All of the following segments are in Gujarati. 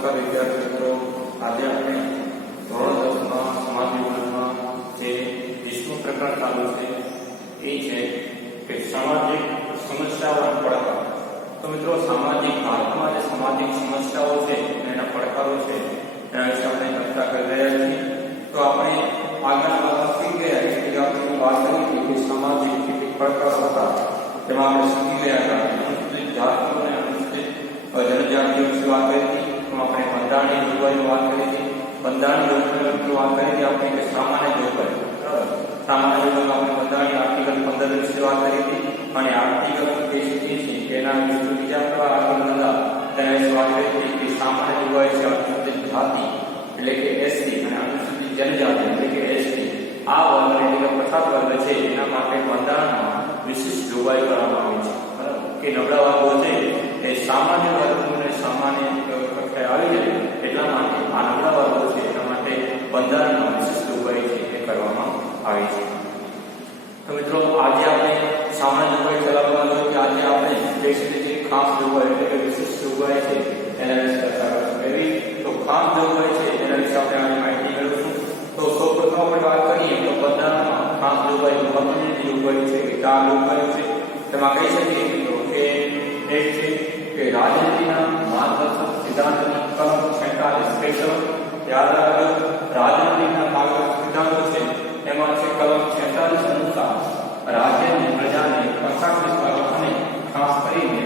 નમસ્કાર વિદ્યાર્થી મિત્રો, આજે આપણે ધોરણ 10માં સમાજ વિજ્ઞાનમાં જે 20મું પ્રકરણ ચાલુ છે એ છે કે સામાજિક સમસ્યાઓ અને પડકારો. તો મિત્રો, સામાજિક ભારતમાં જે સામાજિક સમસ્યાઓ છે એના પડકારો છે એના વિશે આપણે ચર્ચા કરી રહ્યા છીએ. તો આપણે આગળના ભાગમાં શીખી ગયા કે આપણે વાત કરી હતી કે સામાજિક કેટલીક પડકારો હતા, તેમાં આપણે શીખી ગયા હતા અનુસૂચિત જાતિઓ અને અનુસૂચિત જનજાતિઓ વિશે વાત કરી હતી. આપણે બંધારણની જોગવાઈની વાત કરી હતી. બંધારણની જોગવાઈની વાત કરી હતી આપણે કે સામાન્ય જોગવાઈ, બરાબર. સામાન્ય જોગવાઈ આપણે બંધારણની આર્ટિકલ 15 વિશે વાત કરી હતી અને આર્ટિકલ 23 છે એના વિશે બીજા કયા આર્ટિકલ હતા તેના વિશે વાત કરી હતી કે સામાન્ય જોગવાઈ છે અનુસૂચિત જાતિ એટલે કે એસટી અને અનુસૂચિત જનજાતિ એટલે કે એસટી આ વર્ગ એટલે કે પછાત વર્ગ છે એના માટે બંધારણમાં વિશિષ્ટ જોગવાઈ કરવામાં આવી છે, બરાબર. કે નબળા વર્ગો છે એ સામાન્ય વર્ગોને સામાન્ય કક્ષાએ આવી જાય એટલા માટે આ નબળા વર્ગો છે એટલા માટે બંધારણમાં વિશિષ્ટ જોગવાઈ છે એ કરવામાં આવી છે. તો મિત્રો, આજે આપણે સામાન્ય જોગવાઈ ચલાવવા જોઈએ કે આજે આપણે જે ખાસ જોગવાઈ એટલે કે વિશિષ્ટ જોગવાઈ છે એના વિશે ચર્ચા કરીશું. એવી તો ખાસ જોગવાઈ છે એના વિશે આપણે આજે માહિતી મેળવીશું. તો સૌપ્રથમ આપણે વાત કરીએ તો બંધારણમાં ખાસ જોગવાઈ મહત્વની જોગવાઈ છે કે 4 જોગવાઈઓ છે. તેમાં કહી શકીએ મિત્રો કે એક છે કે રાજનીતિના માર્ગદર્શક સિદ્ધાંતોના કલમ 46 સ્પેશિયલ યાદ રાખો. રાજનીતિના માર્ગદર્શક સિદ્ધાંતો છે એમાં છે કલમ 46 અનુસાર રાજ્યની પ્રજાને પછાત વિસ્તારો અને ખાસ કરીને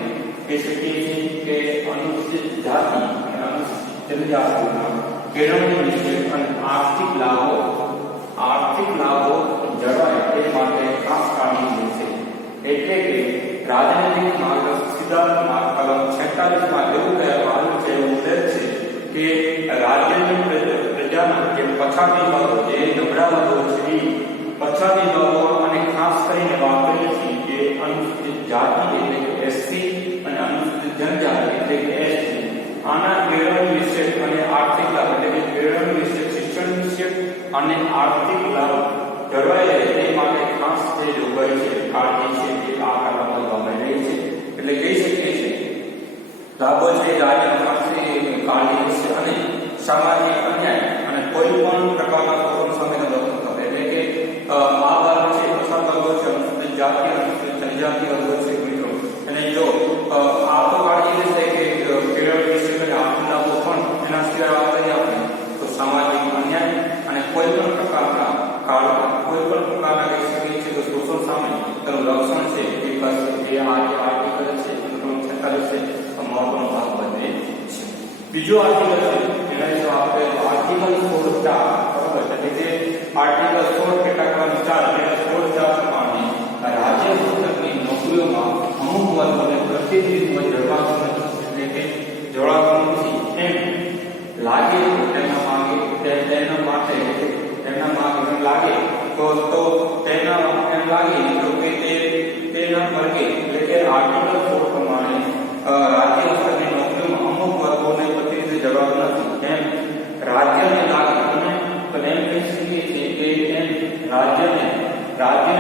કહી શકીએ છીએ કે અનુસૂચિત જાતિ અને અનુસૂચિત જનજાતિઓના કેળવણી વિશે અને આર્થિક લાભો જળવાય તે માટે ખાસ કાળજી લે છે. એટલે કે રાજનૈતિક માર્ગદર્શક સિદ્ધાંતમાં કલમ 46 માં એવું કહેવામાં આવ્યું છે, ઉલ્લેખ છે કે રાજ્યની પ્રજાના જે પછાતી વર્ગો જે નબળા વર્ગો છે પછાતી વર્ગો અને ખાસ કરીને વાત કરીએ છીએ કે અનુસૂચિત જાતિ એટલે કે એસસી અને અનુસૂચિત જનજાતિ એટલે કે એસટી આના કેળવણી વિશે અને આર્થિક લાભ એટલે કે કેળવણી વિશે શિક્ષણ વિશે અને આર્થિક લાભ જળવાઈ રહે તે માટે ખાસ જે જોગવાઈ છે કાળજી છે એ આ કરવામાં લેવામાં રહી છે. એટલે કહી શકીએ છીએ લાભો છે રાજ્ય પાસે કાળજી છે અને સામાજિક અન્યાય અને કોઈ પણ પ્રકારના શોષણ સામેનો રક્ષણ કરે. એટલે કે આ વર્ગ છે પછાત વર્ગો છે અનુસૂચિત જાતિ અનુસૂચિત જનજાતિ વર્ગો છે મિત્રો અને જો આ તો કાળજી લેશે કે કેળવણી વિશે અને આર્થિક લાભો પણ એના સિવાય વાત કરીએ આપણે તો સામાજિક અન્યાય અને કોઈ પણ પ્રકારના કહી શકીએ છીએ કે શોષણ સામે તેનું રક્ષણ છે એ કરશે. જે આ જે આર્ટિકલ છે કલમ 46 છે મહત્વનો ભાગ ભજવે છે. બીજો આર્ટિકલ છે એના વિશે આપણે આર્ટિકલ 16 બરાબર એટલે કે આર્ટિકલ 16 કેટેગરી 4 એટલે 16 પ્રમાણે રાજ્ય મથકની નોકરીઓમાં અમુક વર્ગોને પ્રતિનિધિત્વ જળવાતું નથી એટલે કે જોડાતું નથી એમ લાગે તેના માટે તો તેના એમ લાગે તો કે તેના વર્ગે એટલે કે આર્ટિકલ 16 પ્રમાણે રાજ્ય મથકની નોકરીઓમાં અમુક વર્ગોને પ્રતિનિધિત્વ જળવાતું નથી એમ રાજ્યને લાગે તો એમ કહી શકીએ છીએ કે એમ રાજ્યને લાગે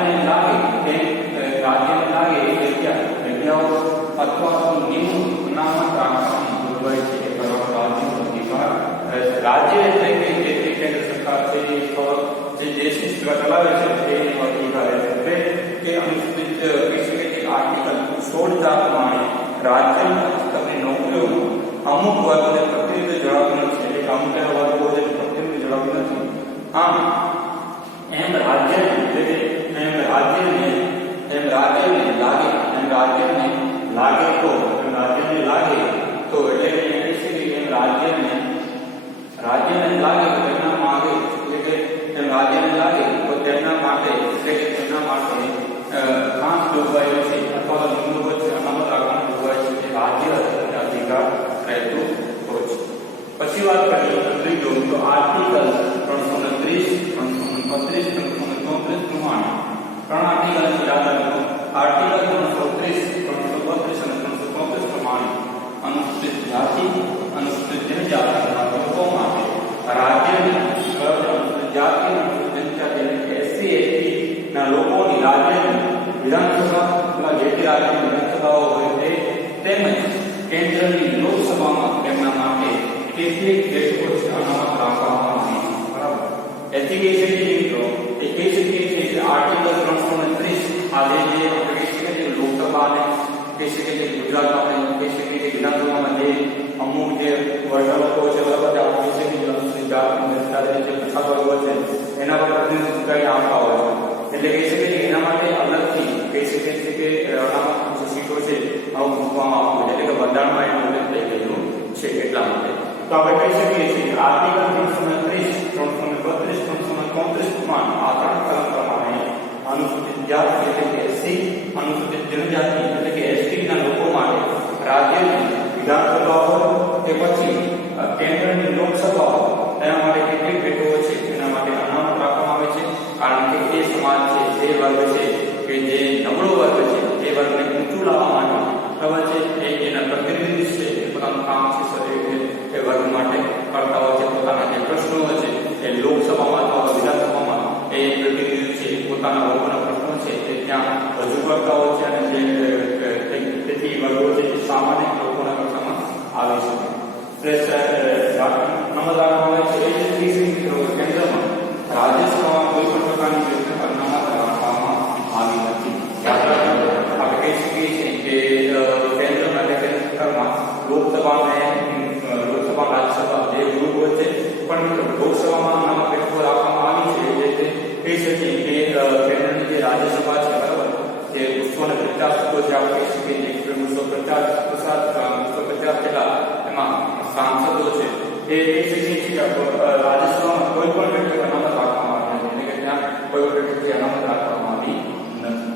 એ જગ્યાઓ અથવા તો નિયમો અનામત રાખવાની જોગવાઈ છે એ કરવા રાજ્યનો અધિકાર રહેશે. રાજ્ય એટલે કે જે કેન્દ્ર સરકાર છે જે દેશની સેવા ચલાવે છે તે અધિકાર રહેશે. કે અનુસૂચિત કહી શકીએ કે આર્ટિકલ 16 પ્રમાણે રાજ્ય મથકની નોકરીઓમાં અમુક વર્ગોને પ્રતિનિધિત્વ જળવાતું નથી એટલે અમુક એવા વર્ગો છે પ્રતિનિધિત્વ જળવાતું નથી. આમ એમ રાજ્યને લાગે તો એટલે કે કહી શકીએ કે રાજ્યને લાગે તો તેના માટે એટલે કે એમ રાજ્યને લાગે તો તેના માટે એટલે કે તેના માટે ખાસ જોગવાઈઓ છે અથવા તો મૂળભૂત અનામત રાખવાની જોગવાઈ છે રાજ્ય અધિકાર રહેતો હોય છે. પછી વાત કરીએ ત્રીજો તો આર્ટિકલ 330 332 333 પ્રમાણે ત્રણ આર્ટિકલ યાદ રાખો. આર્ટિકલ 330 332 અને 333 પ્રમાણે અનુસૂચિત જાતિ અનુસૂચિત જનજાતિના લોકો માટે રાજ્યની અનુસૂચિત જાતિ અનુસૂચિત જનજાતિ એટલે એસસી એસટી ના લોકોની રાજ્યની વિધાનસભા જેટલી રાજ્યની વિધાનસભાઓ હોય તે તેમજ કેન્દ્રની લોકસભામાં તેમના માટે કેટલીક બેઠકો છે અનામત રાખવામાં આવી છે, બરાબર. એથી કહી શકીએ મિત્રો એ કહી શકીએ છીએ કે આર્ટિકલ 330 આજે જે આપણે કહી શકીએ છીએ લોકસભાને કહી શકીએ છીએ ગુજરાતમાં કહી શકીએ છીએ વિધાનસભામાં જે અમુક જે વર્ગો છે, બરાબર, આપણે કહી શકીએ અનુસૂચિત જાતિ જે પછાત વર્ગો છે એના પર પ્રતિનિધિત્વ આપતા હોય છે. એટલે કહી શકીએ કે એના માટે અલગથી કહી શકીએ છીએ કે અનામત જે સીટો છે આવું મૂકવામાં આવતું એટલે કે બંધારણમાં એનો ઉલ્લેખ થઈ ગયેલો છે. એટલા માટે તો આપણે કહી શકીએ છીએ કે આર્ટિકલ 330, 332, 333 માં આ ત્રણ કલમ પ્રમાણે અનુસૂચિત જાતિ એટલે કે એસસી, અનુસૂચિત જનજાતિ એટલે કે એસટી ના લોકો માટે રાજ્યની વિધાનસભાઓ કે પછી કેન્દ્રની લોકસભાઓ એના માટે કેટલીક બેઠકો છે એના માટે અનામત રાખવામાં આવે છે. કારણ કે એ સમાજ છે, જે વર્ગ છે કે જે નબળો વર્ગ છે એ વર્ગને ઊંચું લાવવા માટે ખબર છે એ એના પ્રતિનિધિ છે એ પોતાનું કામ છે એ વર્ગ માટે કરતા હોય છે. પોતાના જે પ્રશ્નો છે એ લોકસભામાં અથવા વિધાનસભામાં એ પ્રતિનિધિ છે પોતાના વર્ગના પ્રશ્નો છે એ ત્યાં રજૂ કરતા હોય છે અને જે તેથી વર્ગો છે એ સામાન્ય લોકોના કક્ષામાં આવે છે. નંબર આવે છે એ જે ત્રીજી કેન્દ્રમાં રાજ્યસભામાં કોઈ પણ પ્રકારની યોજના અનામત રાખવામાં આવી નથી. યાદ રાખજો આપણે કહી શકીએ છીએ કે કેન્દ્રમાં એટલે કેન્દ્ર સરકારમાં લોકસભા રાજ્યસભા જે ગ્રુપ હોય છે પણ લોકસભામાં અનામત બેઠકો રાખવામાં આવી છે. જે કહી શકીએ કે કેન્દ્રની જે રાજ્યસભા છે, બરાબર, જે 250 લોકો જે આપણે કહી શકીએ છીએ 250 જેટલા એમાં સાંસદો છે એ કહી શકીએ છીએ કે રાજ્યસભામાં કોઈ પણ બેઠક અનામત રાખવામાં આવી નથી એટલે કે ત્યાં કોઈ પણ બેઠક અનામત રાખવામાં આવી નથી.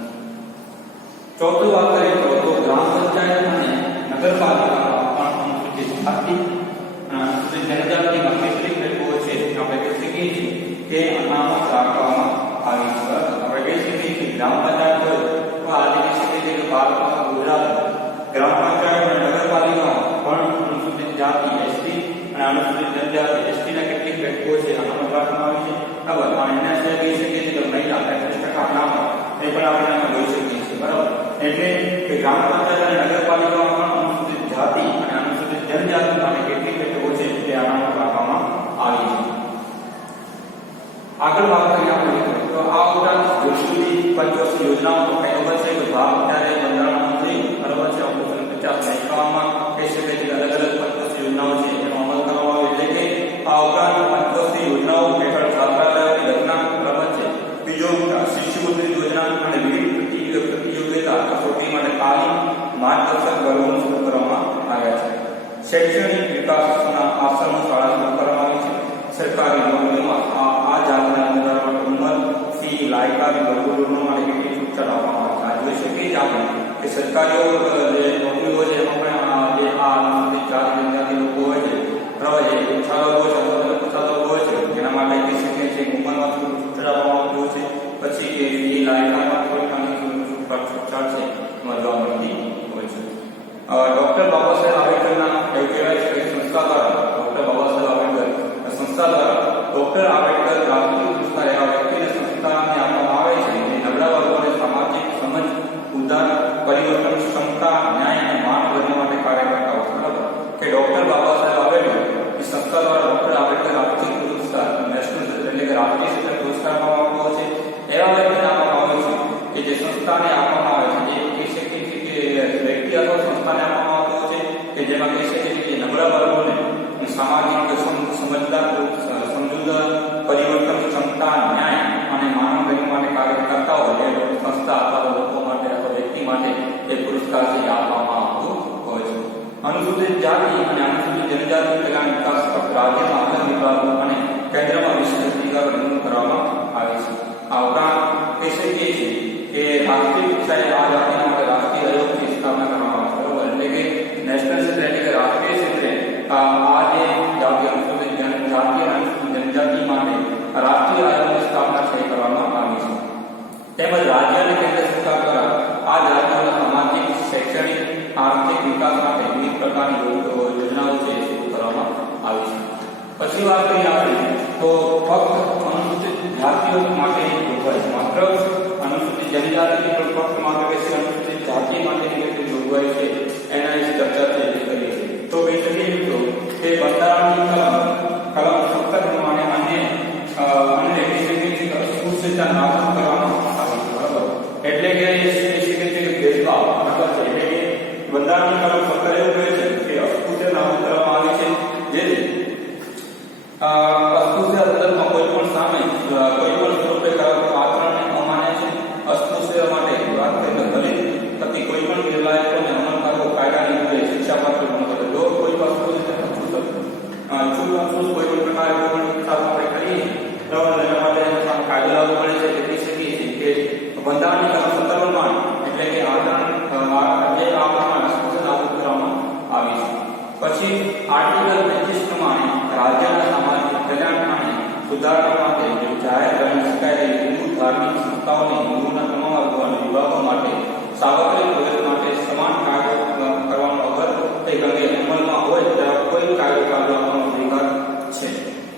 ચોથું વાત કરીએ તો ગ્રામ પંચાયત અને નગરપાલિકામાં પણ અનુસૂચિત જાતિ અને અનુસૂચિત જનજાતિમાં કેટલીક બેઠકો છે આપણે કહી શકીએ છીએ કે અનામત રાખવામાં આવી છે. આપણે કહી શકીએ કે ગ્રામ પંચાયત હોય તો આજે કહી શકીએ છીએ કે ભારતમાં ગુજરાત ગ્રામ પંચાયત અને નગરપાલિકામાં પણ અનુસૂચિત જાતિ એસટી અને અનુસૂચિત જનજાતિ એસટી ના કેટલીક બેઠકો છે અનામત રાખવામાં આવી છે. બરાબર. અને એના સિવાય કહી શકીએ છીએ કે મહિલા 35% અનામત એ પણ આપણે આમાં જોઈ શકીએ છીએ. બરાબર. એટલે કે ગ્રામ પંચાયત અને નગરપાલિકામાં પણ અનુસૂચિત જાતિ અને અનુસૂચિત જનજાતિ માટે કેટલીક બેઠકો છે તે અનામત રાખવામાં આવી છે. આગળ વાત કરીએ આપણે તો આ ઉપરાંત જુદી પંચવર્ષીય યોજનાઓ તો ખબર છે કે ભાગ ત્યારે બંધારણમાં થઈ, બરાબર છે. 1950 માં કહી શકાય કે અલગ અલગ પંચવર્ષીય યોજનાઓ છે એનો અમલ કરવામાં આવે. એટલે કે આ ઉપરાંત પંચવર્ષીય યોજનાઓ હેઠળ છાત્રાલયોની રચના, બરાબર છે. બીજો શિષ્યવૃત્તિ યોજના અને વિવિધ પ્રતિયોગિતા કસોટી માટે તાલીમ માર્ગદર્શક વર્ગો શરૂ કરવામાં આવ્યા છે. શૈક્ષણિક વિકાસના આશ્રમો શાળા શરૂ કરવામાં આવી છે. સરકારી નોકરીમાં આ જાતના ઉમેદવારોની ઉંમર, ફી, લાયકાત વર્ગો માટે કેટલી છૂટછાટ આપવામાં આવે છે. જોઈ શકીએ છીએ આપણે કે સરકારીઓ જે નોકરી હોય છે એમાં પણ જે આ અનુસૂચિત જાતિ જનજાતિ લોકો હોય છે, બરાબર, જે ઓછા લોકો હોય છે અથવા પછાત લોકો હોય છે એના માટે કહી શકીએ છીએ ઉંમરમાં છૂટછાટ આપવામાં આવતી હોય છે. પછી કે ફી, લાયકાતમાં કોઈ છૂટછાટ છે એમાં જોવા મળતી હોય છે. ડોક્ટર બાબા સાહેબ આંબેડકરના એવું કહેવાય છે કે સંસ્થા દ્વારા ડોક્ટર બાબા સાહેબ આંબેડકર સંસ્થા દ્વારા ડોક્ટર આંબેડકર રાષ્ટ્રીય પુરસ્કાર એવા વ્યક્તિને સંસ્થાને આપવામાં આવે છે જે નબળા વર્ગોને સામાજિક સમજ, ઉદાર પરિવર્તન ક્ષમતા, ન્યાય અને માન વધુ માટે કાર્ય કરતા હોય. બરાબર કે ડોક્ટર બાબા સાહેબ આંબેડકર એ સંસ્થા દ્વારા ડોક્ટર આંબેડકર રાષ્ટ્રીય પુરસ્કાર નેશનલ એટલે કે રાષ્ટ્રીય ક્ષેત્રે પુરસ્કાર આપવામાં આવે છે. એવા વ્યક્તિને આપવામાં આવે છે કે જે સંસ્થાને આપવામાં આવે છે. જે કહી શકીએ છીએ કે વ્યક્તિ અથવા સંસ્થાને આપવામાં આવતો હોય છે કે જેમાં કહી શકીએ છીએ કે નબળા વર્ગોને સામાજિક સમજદાર, સમજૂદાર, પરિવર્તન ક્ષમતા, ન્યાય અને માનવ ગતિ માટે કાર્ય કરતા હોય એ સંસ્થા અથવા લોકો માટે અથવા વ્યક્તિ માટે એ પુરસ્કાર છે આપવામાં આવતો હોય છે. અનુસૂચિત જાતિ અને અનુસૂચિત જનજાતિ કલ્યાણ વિકાસ રાજ્યમાં અલગ વિભાગો અને કેન્દ્રમાં વિશેષ અધિકારો નિમણૂક કરવામાં આવે છે. આ ઉપરાંત કહી શકીએ છીએ કે રાષ્ટ્રીય કક્ષાએ આ જાતિના માટે રાષ્ટ્રીય આયોગની સ્થાપના કરવામાં આવે છે. બરોબર. એટલે કે નેશનલ ક્ષેત્રે એટલે કે રાષ્ટ્રીય ક્ષેત્રે આ જે જાતિ અનુસૂચિત જાતિ અને જનજાતિ માટે રાષ્ટ્રીય આયોગની સ્થાપના કરવામાં આવી છે. તેમજ રાજ્ય અને કેન્દ્ર સરકાર દ્વારા આ જાતિઓના સામાજિક, શૈક્ષણિક, આર્થિક વિકાસ માટે વિવિધ પ્રકારની યોજનાઓ છે શરૂ કરવામાં આવી છે. પછી વાત કરીએ આપણે તો ફક્ત અનુસૂચિત જાતિઓ માટે માત્ર અનુસૂચિત જનજાતિ પર ફક્ત માત્ર અનુસૂચિત જાતિ માટેની કેટલી જોગવાઈ છે એના વિશે ચર્ચા કરીએ છીએ. તો કહી શકીએ મિત્રો કે સુધારણા માટે જાહેર ગણી શકાય એવી હિન્દુ ધાર્મિક સંસ્થાઓને હિન્દુના તમામ વર્ગો અને વિભાગો માટે સાર્વત્રિક પ્રગતિ માટે સમાન કાયદો કરવાનો અગર તે અંગે અમલમાં હોય ત્યારે કોઈ કાયદો આપવાનો અધિકાર છે.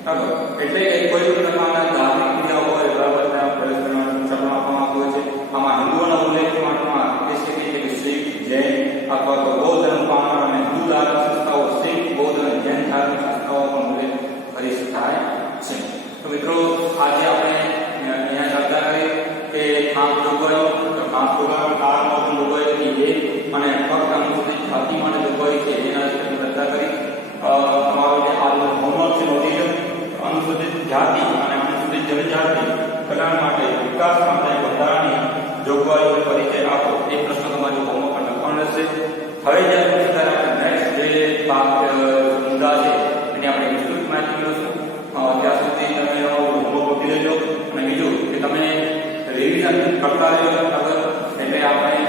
બરાબર. એટલે કે કોઈ પણ પ્રકારના ધાર્મિક ક્રિયાઓ હોય બરાબર ત્યાં પ્રવેશ કરવાની સૂચના આપવામાં આવી હોય છે. આમાં હિન્દુઓના ઉલ્લેખ માટેમાં એ છે કે શીખ, જૈન અથવા તો બૌદ્ધ ધર્મ પામનાર અને હિન્દુ ધાર્મિક સંસ્થાઓ શીખ, બૌદ્ધ અને જૈન ધાર્મિક સંસ્થાઓ પણ ઉલ્લેખ કરી શકાય છે. તો મિત્રો આજે આપણે અહીંયા ચર્ચા કરી કે ખાસ જોગવાઈઓ તો ખાસ જોગવાઈઓ કાળમાં જોગવાઈ છે અને ફક્ત અનુસૂચિત જાતિ માટે જોગવાઈ છે એના વિશે ચર્ચા કરી. તમારો જે આજનો હોમવર્ક છે નોંધી અનુસૂચિત જાતિ અને અનુસૂચિત જનજાતિ કલ્યાણ માટે વિકાસ માટે બંધારણની જોગવાઈઓ પરિચય આપો એ પ્રશ્ન તમારો હોમવર્ક પર લખવાનો રહેશે. હવે જ્યારે નેક્સ્ટ જે મુદ્દા છે એની આપણે વિસ્તૃત માહિતી મેળવશું. ત્યાં સુધી તમે હોમવર્ક ગોઠવી લેજો અને બીજું કે તમે રિવિઝન કરતા રહેજો. એટલે આપણે